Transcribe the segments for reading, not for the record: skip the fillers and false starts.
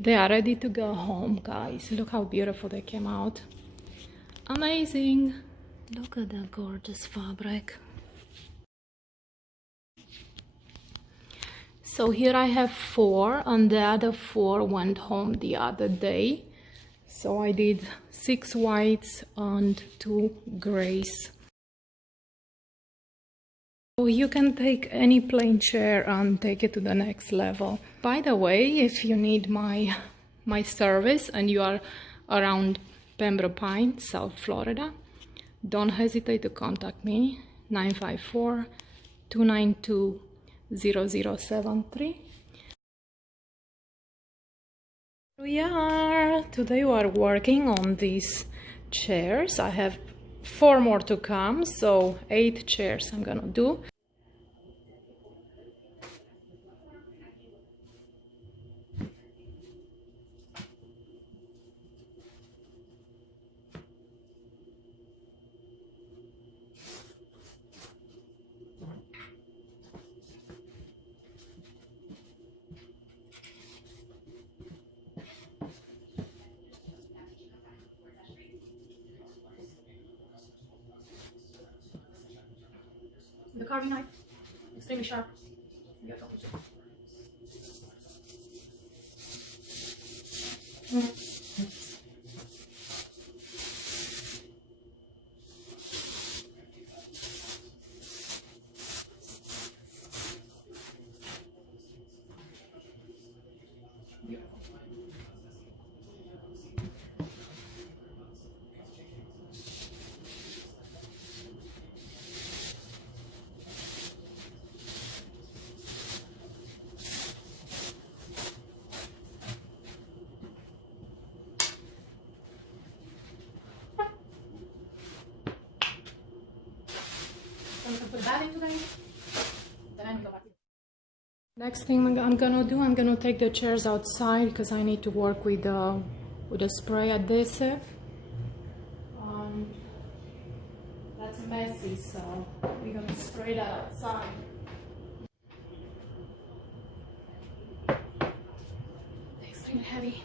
They are ready to go home, guys. Look how beautiful they came out. Amazing. Look at that gorgeous fabric. So here I have 4, and the other 4 went home the other day. So I did 6 whites and 2 grays. So you can take any plain chair and take it to the next level. By the way, if you need my service and you are around Pembroke Pines, South Florida, don't hesitate to contact me, 954-292-0073. Today we are working on these chairs. I have 4 more to come, so 8 chairs I'm gonna do. The carving knife, extremely sharp. Next thing I'm gonna do, I'm gonna take the chairs outside because I need to work with the spray adhesive. That's messy, so we're gonna spray that outside. Extremely heavy.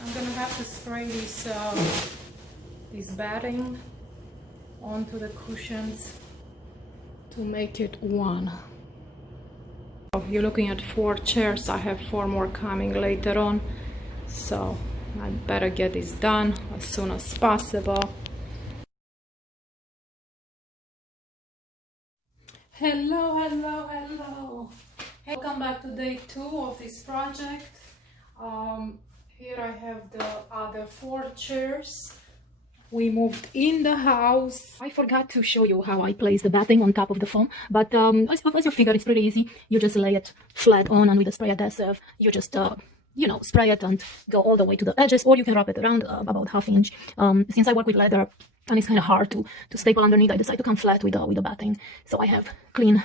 I'm gonna have to spray this batting onto the cushions to make it one. You're looking at 4 chairs. I have 4 more coming later on, so I better get this done as soon as possible. Hello. Welcome back to day 2 of this project. Here I have the other 4 chairs. We moved in the house. I forgot to show you how I place the batting on top of the foam, but as you figure, it's pretty easy. You just lay it flat on, and with the spray adhesive, you just spray it and go all the way to the edges, or you can wrap it around about 1/2 inch. Since I work with leather and it's kind of hard to staple underneath, I decided to come flat with the batting, so I have clean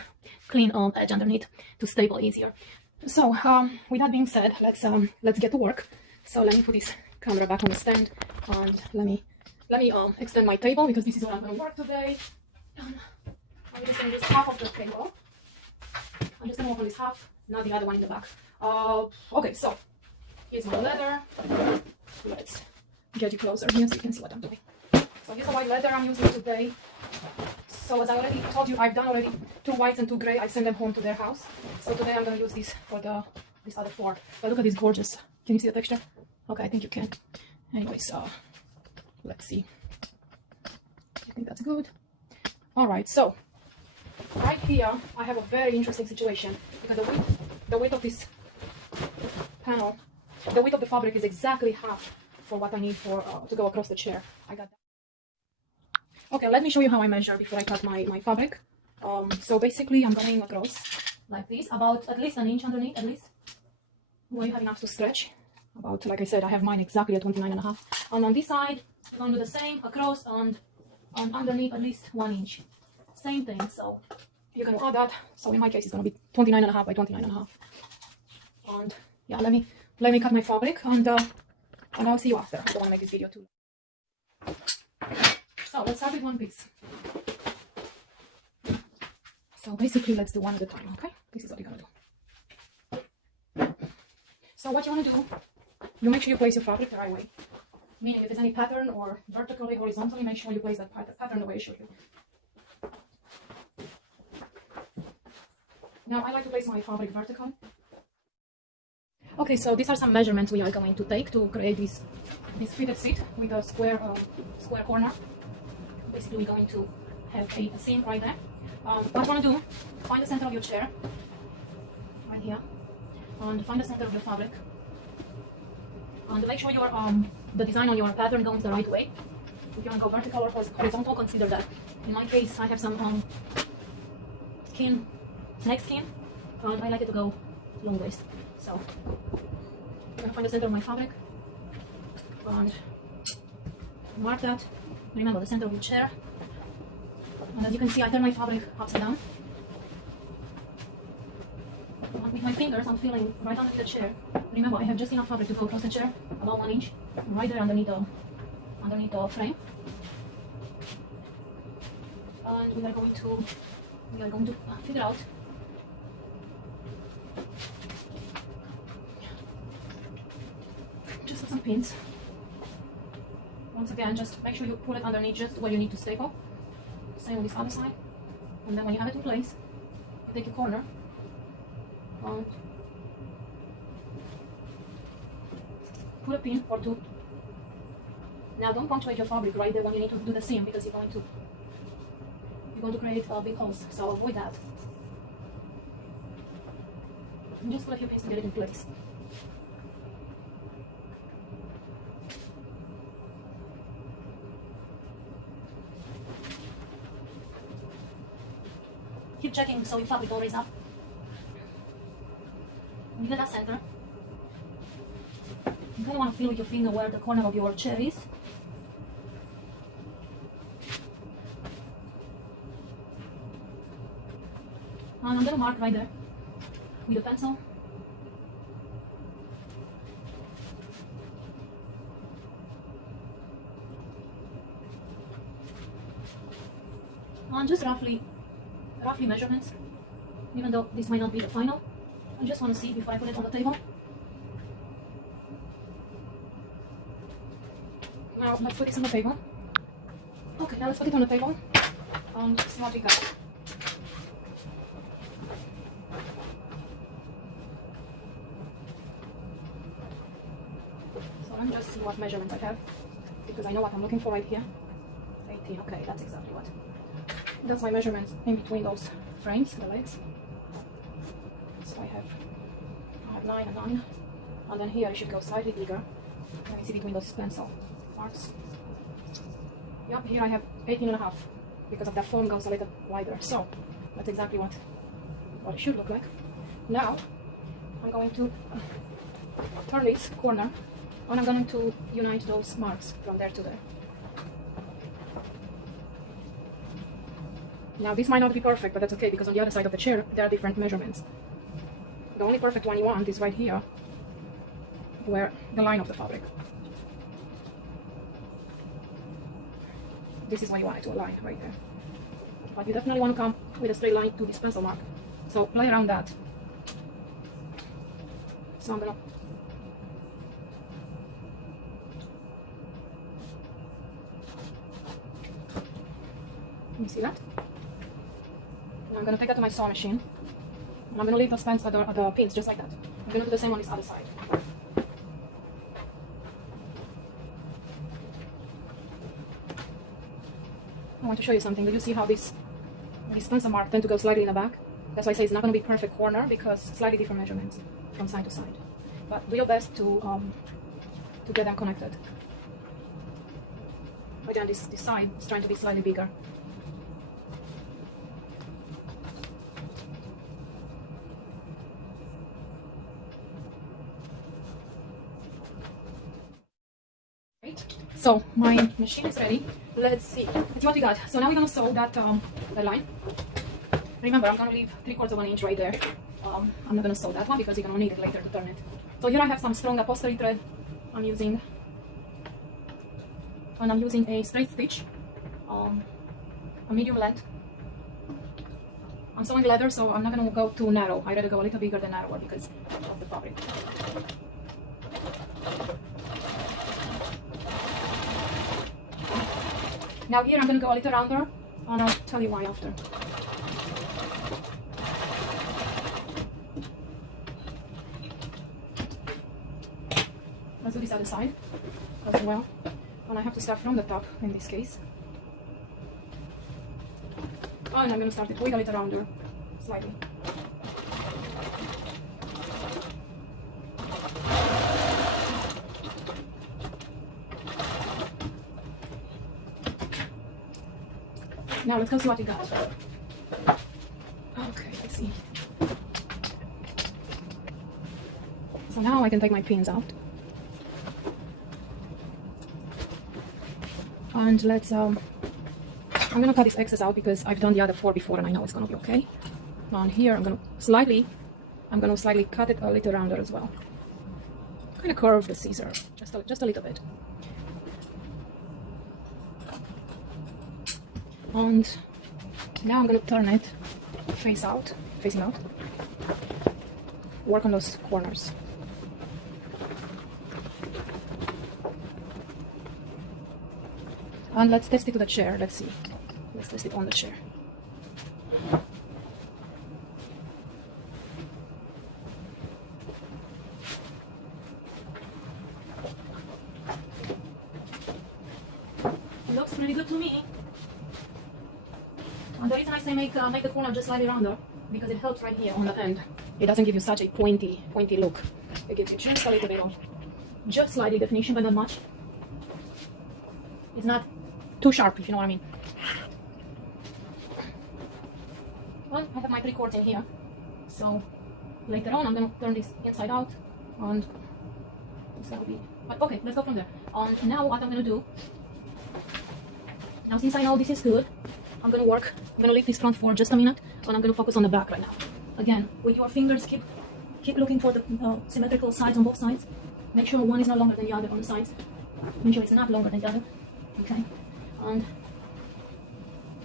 edge underneath to staple easier. So with that being said, let's get to work. So let me put this camera back on the stand, and let me extend my table because this is what I'm going to work today. I'm just going to use half of the table. I'm just going to open this half, not the other one in the back. Okay, so here's my leather. Let's get you closer here so you can see what I'm doing. So here's the white leather I'm using today. So as I already told you, I've done already 2 whites and 2 gray. I sent them home to their house. So today I'm going to use this for this other 4. But look at this gorgeous. Can you see the texture? Okay, I think you can. Anyway, so let's see. I think that's good. All right, so right here I have a very interesting situation because the weight of this panel, the weight of the fabric is exactly half for what I need for to go across the chair. I got that. Okay, let me show you how I measure before I cut my fabric. So basically I'm going across like this, about at least 1 inch underneath, at least, where you have enough to stretch. About, like I said, I have mine exactly at 29.5. And on this side, I'm going to do the same across and underneath at least 1 inch. Same thing, so you can add that. So in my case, it's going to be 29.5 by 29.5. And yeah, let me cut my fabric, and I'll see you after. I don't want to make this video too long. So let's start with one piece. So basically, let's do one at a time, okay? This is what you're gonna do. So what you wanna do, you make sure you place your fabric the right way. Meaning if there's any pattern or vertically, horizontally, make sure you place that pattern the way it should be. Now I like to place my fabric vertical. Okay, so these are some measurements we are going to take to create this fitted seat with a square corner. Basically, we're going to have a seam right there. What you want to do, find the center of your chair, right here, and find the center of your fabric. And make sure your the design on your pattern goes the right way. If you want to go vertical or horizontal, consider that. In my case, I have some snake skin, and I like it to go long waist. So I'm gonna find the center of my fabric and mark that. Remember the center of your chair. And as you can see, I turn my fabric upside down. And with my fingers, I'm feeling right underneath the chair. Remember, I have just enough fabric to go across the chair, about 1 inch, right there underneath the frame. And we are going to figure out just some pins. Once again, just make sure you pull it underneath just where you need to staple. Same on this other side. And then when you have it in place, you take your corner and put a pin or two. Now don't punctuate your fabric right there when you need to do the seam, because you're going to create big holes, so avoid that. And just put a few pins to get it in place. Keep checking so your fabric don't raise up. You get that center. You kind of want to feel with your finger where the corner of your chair is. And I'm going to mark right there with a pencil. And just roughly measurements, even though this might not be the final. I just want to see before I put it on the table. Now let's put this on the table. Okay, now let's put it on the table and see what we got. So let me just see what measurements I have, because I know what I'm looking for right here. 18, okay, that's exactly what. That's my measurements in between those frames, the legs. So I have 9 and 9, and then here it should go slightly bigger. Let me see between those pencil marks. Yep, here I have 18.5 because of that foam goes a little wider. So that's exactly what it should look like. Now I'm going to turn this corner, and I'm going to unite those marks from there to there. Now this might not be perfect, but that's okay, because on the other side of the chair there are different measurements. The only perfect one you want is right here, where the line of the fabric. This is where you want it to align, right there. But you definitely want to come with a straight line to this pencil mark. So play around that. So I'm gonna you see that? And I'm going to take that to my sewing machine, and I'm going to leave those the pins just like that. I'm going to do the same on this other side. I want to show you something. Do you see how these pencil marks tend to go slightly in the back? That's why I say it's not going to be perfect corner, because slightly different measurements from side to side. But do your best to get them connected. Again, this side is trying to be slightly bigger. So my machine is ready. Let's see what we got. So now we're gonna sew that line. Remember, I'm gonna leave 3/4 inch right there. I'm not gonna sew that one because you're gonna need it later to turn it. So here I have some strong upholstery thread. I'm using a straight stitch, a medium length. I'm sewing leather, so I'm not going to go too narrow. I'd rather go a little bigger than narrower because of the fabric. Now here I'm going to go a little rounder, and I'll tell you why after. Let's do this other side as well. And I have to start from the top in this case. And I'm going to start it with a little rounder, slightly. Now let's go see what you got. Okay, let's see. So now I can take my pins out. And let's I'm gonna cut this excess out because I've done the other 4 before and I know it's gonna be okay. And here I'm gonna slightly cut it a little rounder as well. Kind of curve the scissor just a little bit. And now I'm gonna turn it facing out. Work on those corners. And let's test it to the chair. Let's see. Let's test it on the chair. It looks pretty good to me. And the reason I say make the corner just slightly rounder because it helps right here on the end. It doesn't give you such a pointy look. It gives you just a little bit of just slightly definition, but not much. It's not too sharp, if you know what I mean. Well, I have my 3 cords in here, so later on I'm going to turn this inside out, and it's going to be... But okay, let's go from there. Now what I'm going to do, now since I know this is good, I'm going to leave this front for just a minute, and I'm going to focus on the back right now. Again, with your fingers, keep looking for the symmetrical sides on both sides. Make sure one is not longer than the other on the sides. Make sure it's not longer than the other. Okay, and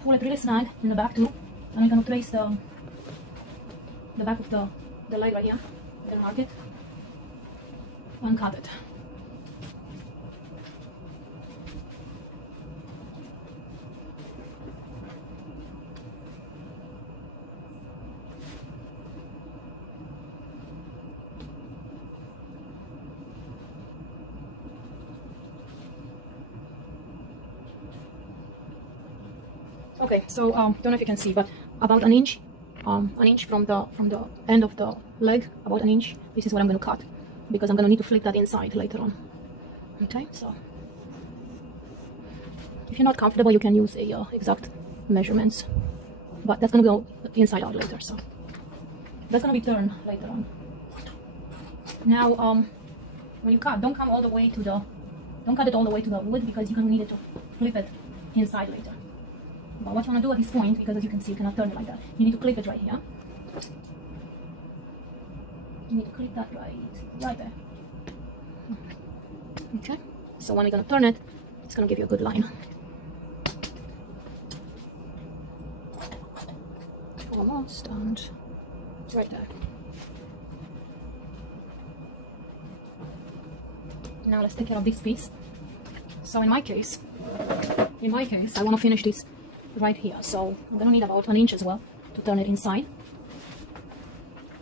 pull it really snug in the back too. And I'm going to trace the back of the leg right here. I'm going to mark it and cut it. Okay, so don't know if you can see, but about an inch from the end of the leg, about an inch. This is what I'm going to cut because I'm going to need to flip that inside later on. Okay, so if you're not comfortable, you can use a exact measurements, but that's going to go inside out later. So that's going to be turned later on. Now, when you cut, don't cut it all the way to the wood because you're going to need it to flip it inside later. But what you want to do at this point, because as you can see, you cannot turn it like that. You need to clip it right here. You need to clip that right there. Okay. So when you're going to turn it, it's going to give you a good line. Almost, and right there. Now let's take care of this piece. So in my case, I want to finish this right here, so I'm gonna need about an inch as well to turn it inside.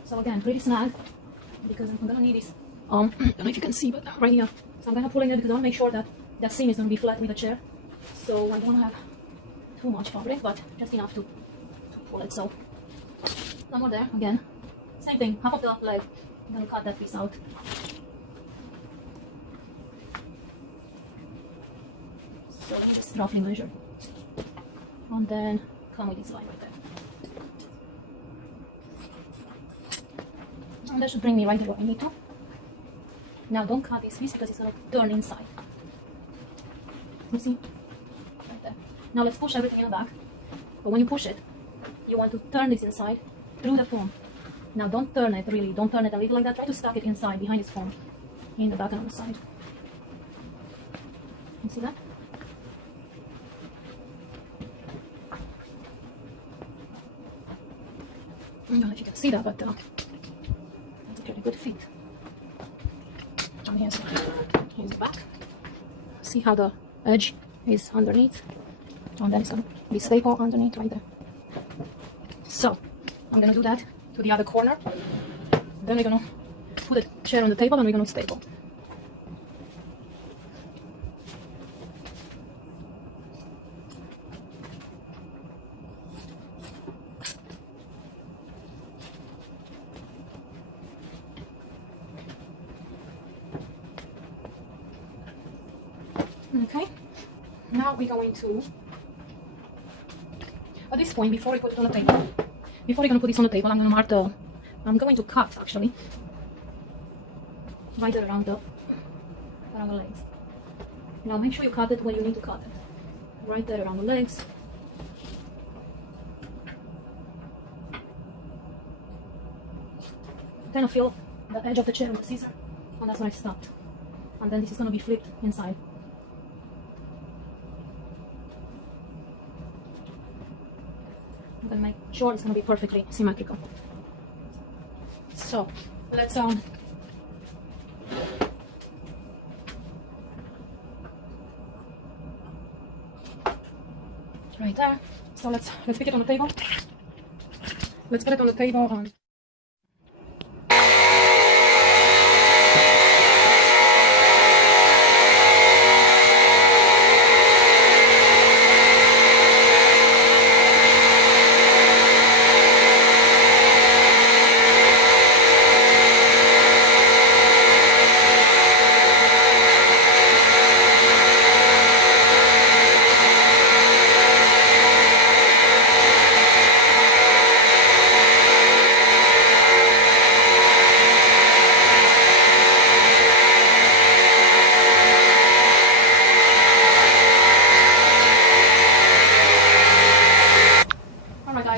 So again, pretty snug because I'm gonna need this. I don't know if you can see, but right here. So I'm gonna pull in it because I want to make sure that that seam is gonna be flat with the chair. So I don't have too much fabric, but just enough to pull it. So somewhere there again. Same thing, half of the leg. I'm gonna cut that piece out. So let me just roughly measure. And then come with this line right there. And that should bring me right where I need to. Now don't cut this piece because it's going to turn inside. You see? Right there. Now let's push everything in the back. But when you push it, you want to turn this inside through the foam. Now don't turn it really, don't turn it a little like that. Try to stuck it inside behind this foam, in the back and on the side. You see that? I don't know if you can see that, but that's a pretty good fit. And here's the back. See how the edge is underneath, and then it's gonna be staple underneath right there. So I'm gonna do that to the other corner. Then we're gonna put a chair on the table and we're gonna staple. Okay, now we're going to, at this point, before we put it on the table, before we're going to put this on the table, I'm going to mark the, I'm going to cut actually, right there around the legs. Now make sure you cut it when you need to cut it, right there around the legs. Kind of feel the edge of the chair with the scissor, and that's when I stopped. And then this is going to be flipped inside. I'm gonna make sure it's gonna be perfectly symmetrical. So let's right there. So let's pick it on the table. Let's put it on the table and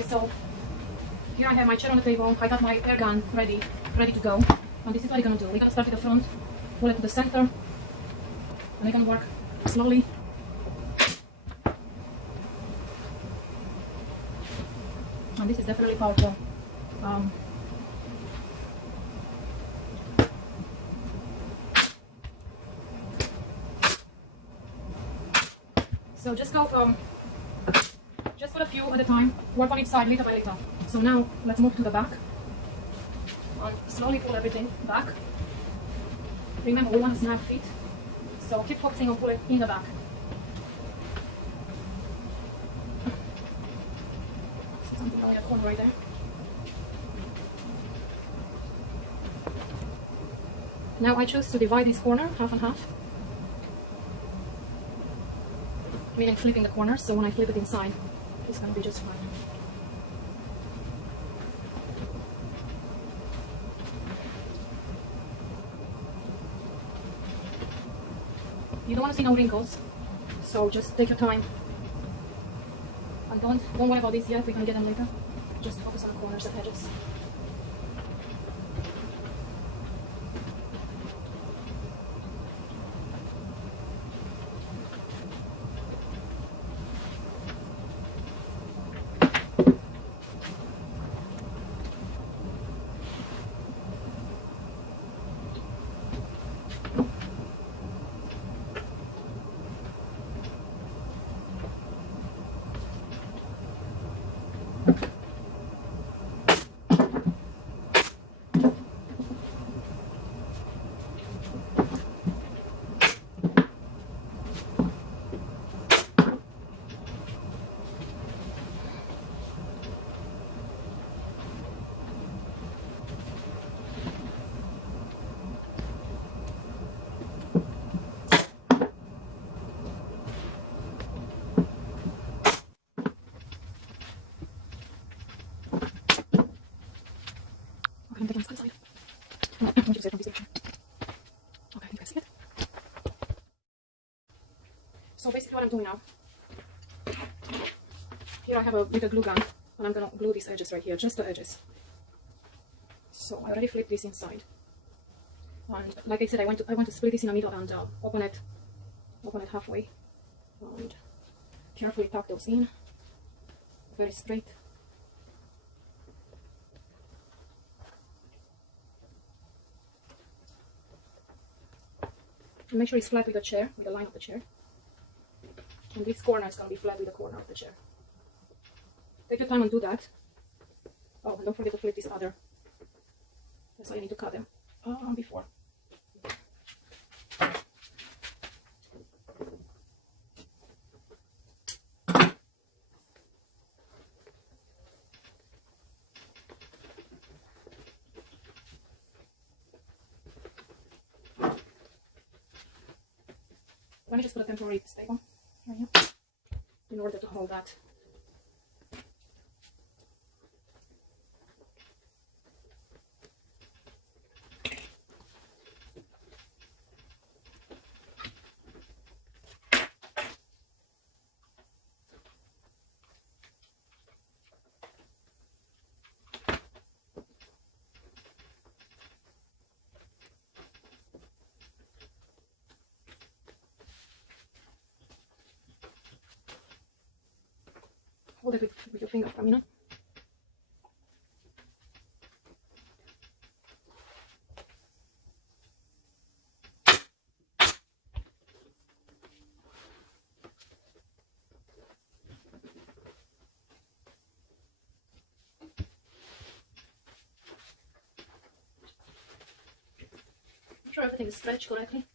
so here I have my chair on the table. I got my air gun ready to go. And this is what we're gonna do. We're gonna start with the front, pull it to the center, and we're gonna work slowly. And this is definitely powerful. So just go just put a few at a time, work on each side little by little. So now let's move to the back and slowly pull everything back. Remember, we want a snap fit, so keep focusing on pulling in the back. Something wrong in the corner right there. Now I choose to divide this corner half and half, meaning flipping the corners, so when I flip it inside, it's going to be just fine. You don't want to see no wrinkles, so just take your time. And don't worry about this yet, we can get them later. Just focus on the corners and edges. Inside. Okay, I think I see it. So basically what I'm doing now, here I have a little glue gun and I'm gonna glue these edges right here, just the edges. So I already flipped this inside. And like I said, I want to split this in the middle and open it halfway. And carefully tuck those in, very straight. Make sure it's flat with the chair, with the line of the chair. And this corner is going to be flat with the corner of the chair. Take your time and do that. Oh, and don't forget to flip this other. That's why you need to cut them before. Let me just put a temporary staple right here in order to hold that. Hold it with your fingers coming up. Make sure everything is stretched correctly.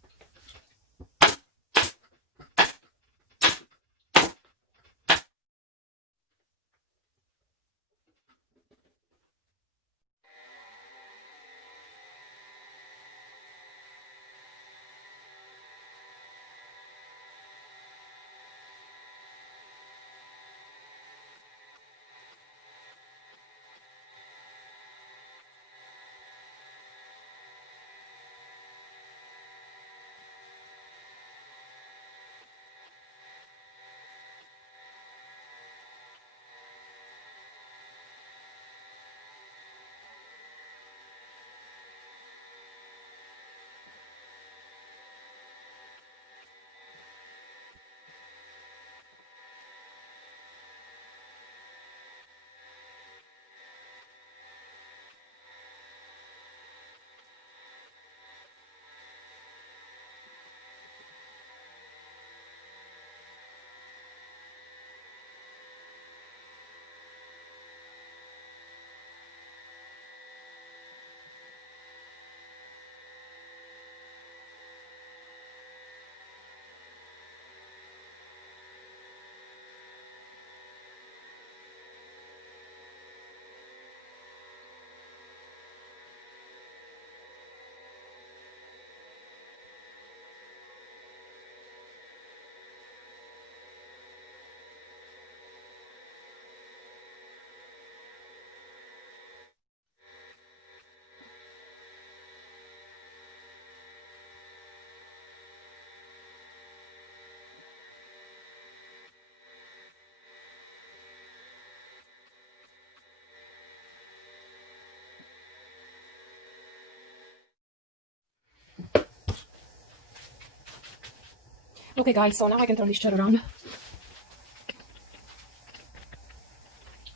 Okay guys, so now I can turn this chair around.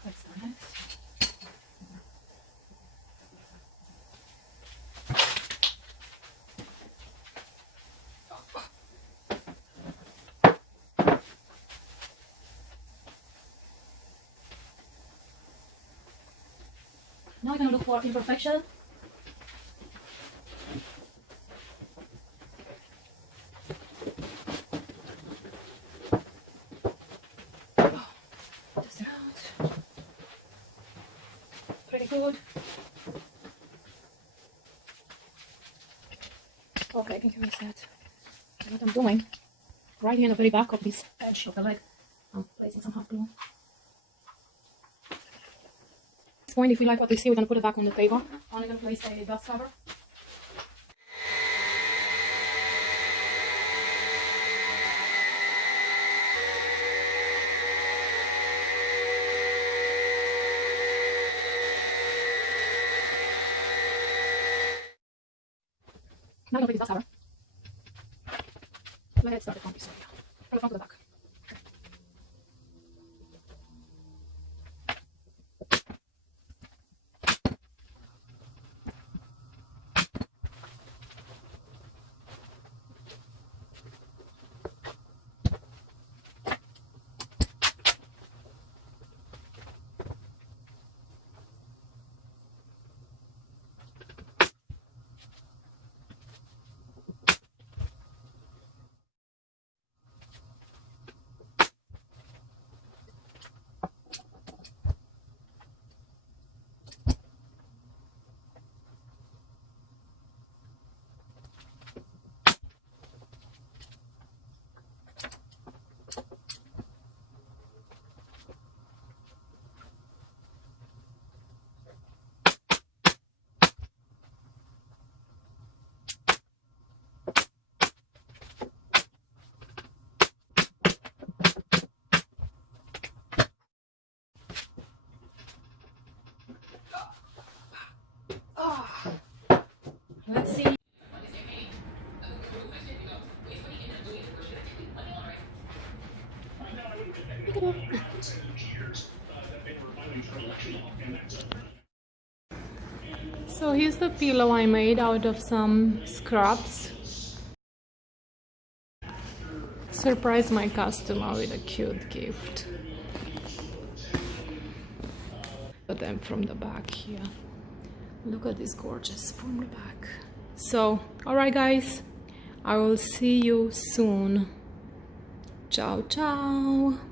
That's nice. Now I'm gonna look for imperfection. Test it out. Pretty good. Okay, I think I missed that. What I'm doing, right here in the very back of this edge of the leg, I'm placing some hot glue. At this point, if we like what we see, we're going to put it back on the table. I'm going to place a dust cover. Now I'm going to place the dust cover. Let's start the front piece over here. From the front to the back. So here's the pillow I made out of some scraps. Surprise my customer with a cute gift. But then from the back here, look at this gorgeous from the back. So, alright guys, I will see you soon. Ciao, ciao.